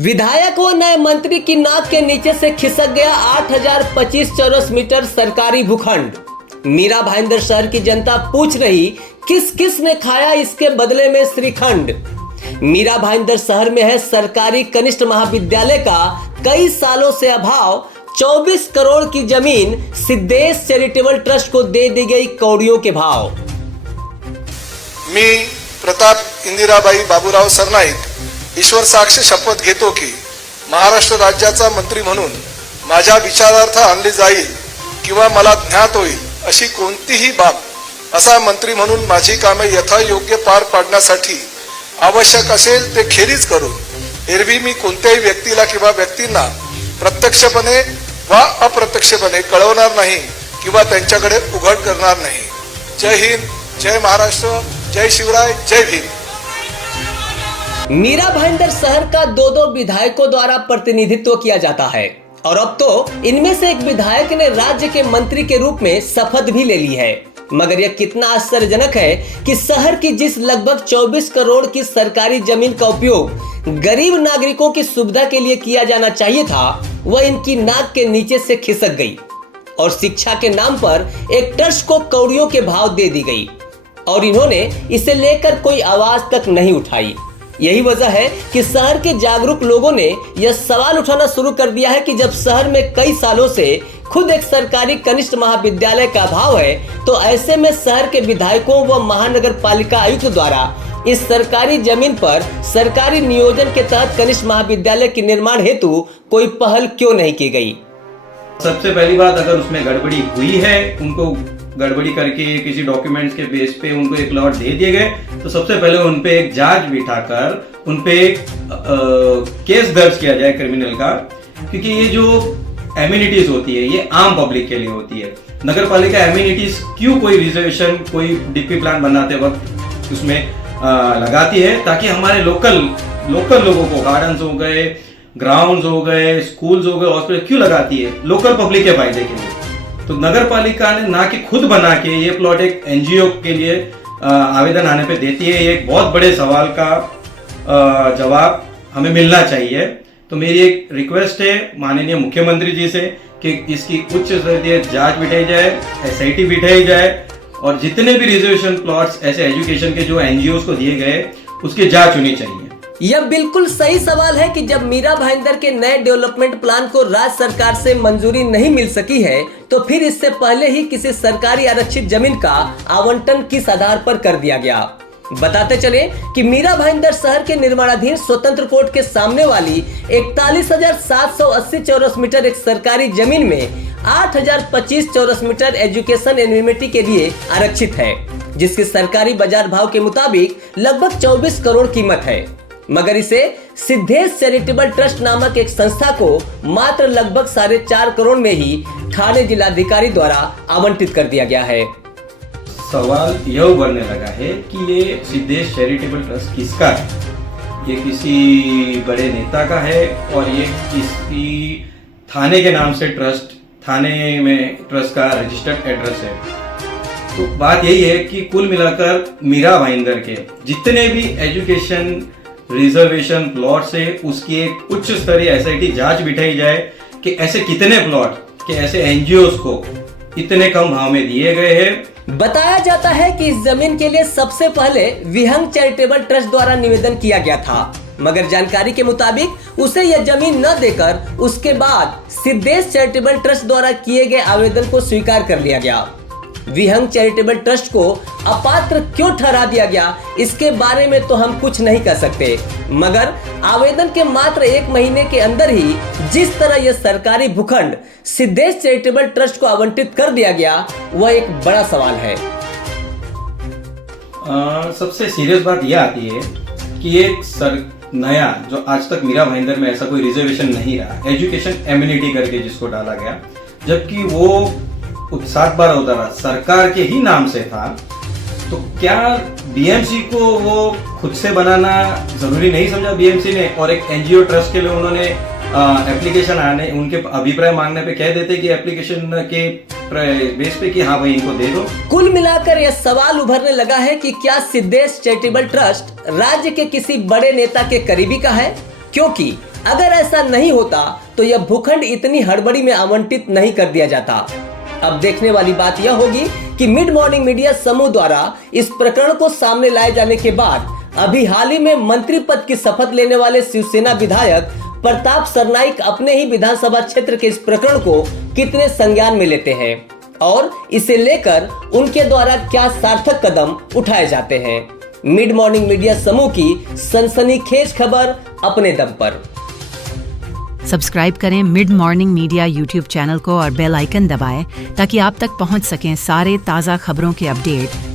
विधायक व नए मंत्री की नाक के नीचे से खिसक गया 8025 चौरस मीटर सरकारी भूखंड। मीरा भाईंदर शहर की जनता पूछ रही किस किस ने खाया इसके बदले में श्रीखंड। मीरा भाईंदर शहर में है सरकारी कनिष्ठ महाविद्यालय का कई सालों से अभाव। 24 करोड़ की जमीन सिद्धेश चैरिटेबल ट्रस्ट को दे दी गई कौड़ियों के भाव। मी प्रताप इंदिराबाई बाबूराव सरनाईक ईश्वर साक्ष शपथ घेतो की महाराष्ट्र राज्याचा मंत्री म्हणून माझ्या विचारार्थ आणली जाईल किंवा मला ज्ञात होईल अशी कोणतीही बाब असा मंत्री म्हणून माझी कामे यथायोग्य पार पाडण्यासाठी आवश्यक असेल ते खेरीज करून एरवी मी कोणत्याही व्यक्तीला किंवा व्यक्तींना प्रत्यक्षपणे वा अप्रत्यक्षपणे कळवणार नाही किंवा त्यांच्याकडे उघड करणार नाही। जय हिंद, जय महाराष्ट्र, जय शिवराय, जय भीम। मीरा भाईंदर शहर का दो विधायकों द्वारा प्रतिनिधित्व किया जाता है और अब तो इनमें से एक विधायक ने राज्य के मंत्री के रूप में शपथ भी ले ली है। मगर यह कितना आश्चर्यजनक है कि शहर की जिस लगभग 24 करोड़ की सरकारी जमीन का उपयोग गरीब नागरिकों की सुविधा के लिए किया जाना चाहिए था, वह इनकी नाक के नीचे से खिसक गई और शिक्षा के नाम पर एक ट्रस्ट को कौड़ियों के भाव दे दी गई और इन्होंने इसे लेकर कोई आवाज तक नहीं उठाई। यही वजह है कि शहर के जागरूक लोगों ने यह सवाल उठाना शुरू कर दिया है कि जब शहर में कई सालों से खुद एक सरकारी कनिष्ठ महाविद्यालय का अभाव है, तो ऐसे में शहर के विधायकों व महानगर पालिका आयुक्त द्वारा इस सरकारी जमीन पर सरकारी नियोजन के तहत कनिष्ठ महाविद्यालय के निर्माण हेतु कोई पहल क्यों नहीं की गई। सबसे पहली बात, अगर उसमें गड़बड़ी हुई है, उनको गड़बड़ी करके किसी डॉक्यूमेंट्स के बेस पे उनको एक प्लॉट दे दिए गए, तो सबसे पहले उन पे एक जांच बिठाकर उन पे एक केस दर्ज किया जाए क्रिमिनल का, क्योंकि ये जो एमिनिटीज होती है ये आम पब्लिक के लिए होती है। नगर पालिका एमिनिटीज क्यों कोई रिजर्वेशन कोई डीपी प्लान बनाते वक्त उसमें लगाती है, ताकि हमारे लोकल लोगों को गार्डन्स हो गए, ग्राउंड्स हो गए, स्कूल्स हो गए, हॉस्पिटल क्यों लगाती है? लोकल पब्लिक के फायदे के लिए। तो नगर पालिका ने ना कि खुद बना के ये प्लॉट एक एनजीओ के लिए आवेदन आने पे देती है। ये एक बहुत बड़े सवाल का जवाब हमें मिलना चाहिए। तो मेरी एक रिक्वेस्ट है माननीय मुख्यमंत्री जी से कि इसकी उच्च स्तरीय जांच बिठाई जाए, एसआईटी बिठाई जाए और जितने भी रिजर्वेशन प्लॉट्स ऐसे एजुकेशन के जो एनजीओ को दिए गए उसकी जांच होनी चाहिए। यह बिल्कुल सही सवाल है कि जब मीरा भाईंदर के नए डेवलपमेंट प्लान को राज्य सरकार से मंजूरी नहीं मिल सकी है, तो फिर इससे पहले ही किसी सरकारी आरक्षित जमीन का आवंटन किस आधार पर कर दिया गया। बताते चले कि मीरा भाईंदर शहर के निर्माणाधीन स्वतंत्र कोर्ट के सामने वाली 41,780 चौरस मीटर एक सरकारी जमीन में 8,025 चौरस मीटर एजुकेशन एन्यूनिटी के लिए आरक्षित है, जिसकी सरकारी बाजार भाव के मुताबिक लगभग 24 करोड़ कीमत है। मगर इसे सिद्धेश चैरिटेबल ट्रस्ट नामक एक संस्था को मात्र लगभग 4.5 करोड़ में ही ठाणे जिलाधिकारी द्वारा आवंटित कर दिया गया है। सवाल यह उभरने लगा है कि ये सिद्धेश चैरिटेबल ट्रस्ट किसका है? ये किसी बड़े नेता का है और ये किसी थाने के नाम से ट्रस्ट, थाने में ट्रस्ट का रजिस्टर्ड एड्रेस है। तो बात यही है कि कुल मिलाकर मीरा भाईंदर के जितने भी एजुकेशन रिजर्वेशन प्लॉट से उसकी एक उच्च स्तरीय एसआईटी जांच बिठाई जाए कि ऐसे कितने प्लॉट के ऐसे एनजीओ को इतने कम भाव में दिए गए हैं। बताया जाता है कि इस जमीन के लिए सबसे पहले विहंग चैरिटेबल ट्रस्ट द्वारा निवेदन किया गया था, मगर जानकारी के मुताबिक उसे यह जमीन न देकर उसके बाद सिद्धेश चैरिटेबल ट्रस्ट द्वारा किए गए आवेदन को स्वीकार कर लिया गया। विहंग चैरिटेबल ट्रस्ट को अपात्र क्यों ठहरा दिया गया, इसके बारे में तो हम कुछ नहीं कर सकते, मगर आवेदन के मात्र 1 महीने के अंदर ही जिस तरह यह सरकारी भूखंड सिद्धेश चैरिटेबल ट्रस्ट को आवंटित कर दिया गया, वह एक बड़ा सवाल है। सबसे सीरियस बात यह आती है कि एक नया जो आज तक मीरा भाईंदर में ऐसा कोई रिजर्वेशन नहीं रहा, एजुकेशन एमिनिटी करके जिसको डाला गया, जबकि वो 7 बार उतारा सरकार के ही नाम से था, तो क्या बीएमसी को वो खुद से बनाना जरूरी नहीं समझा बीएमसी ने? और एक एनजीओ ट्रस्ट के लिए उन्होंने एप्लीकेशन आने, उनके अभिप्राय मांगने पे कह देते कि एप्लीकेशन के बेस पे कि हाँ भाई इनको दे दो। कुल मिलाकर यह सवाल उभरने लगा है कि क्या सिद्धेश चैरिटेबल ट्रस्ट राज्य के किसी बड़े नेता के करीबी का है, क्योंकि अगर ऐसा नहीं होता तो यह भूखंड इतनी हड़बड़ी में आवंटित नहीं कर दिया जाता। अब देखने वाली बात यह होगी कि मिड मॉर्निंग मीडिया समूह द्वारा इस प्रकरण को सामने लाए जाने के बाद अभी हाल ही में मंत्री पद की शपथ लेने वाले शिवसेना विधायक प्रताप सरनाईक अपने ही विधानसभा क्षेत्र के इस प्रकरण को कितने संज्ञान में लेते हैं और इसे लेकर उनके द्वारा क्या सार्थक कदम उठाए जाते हैं। मिड मॉर्निंग मीडिया समूह की सनसनीखेज खबर अपने दम पर। सब्सक्राइब करें mid morning media YouTube channel को और बेल आइकन दबाएं ताकि आप तक पहुंच सकें सारे ताज़ा खबरों के अपडेट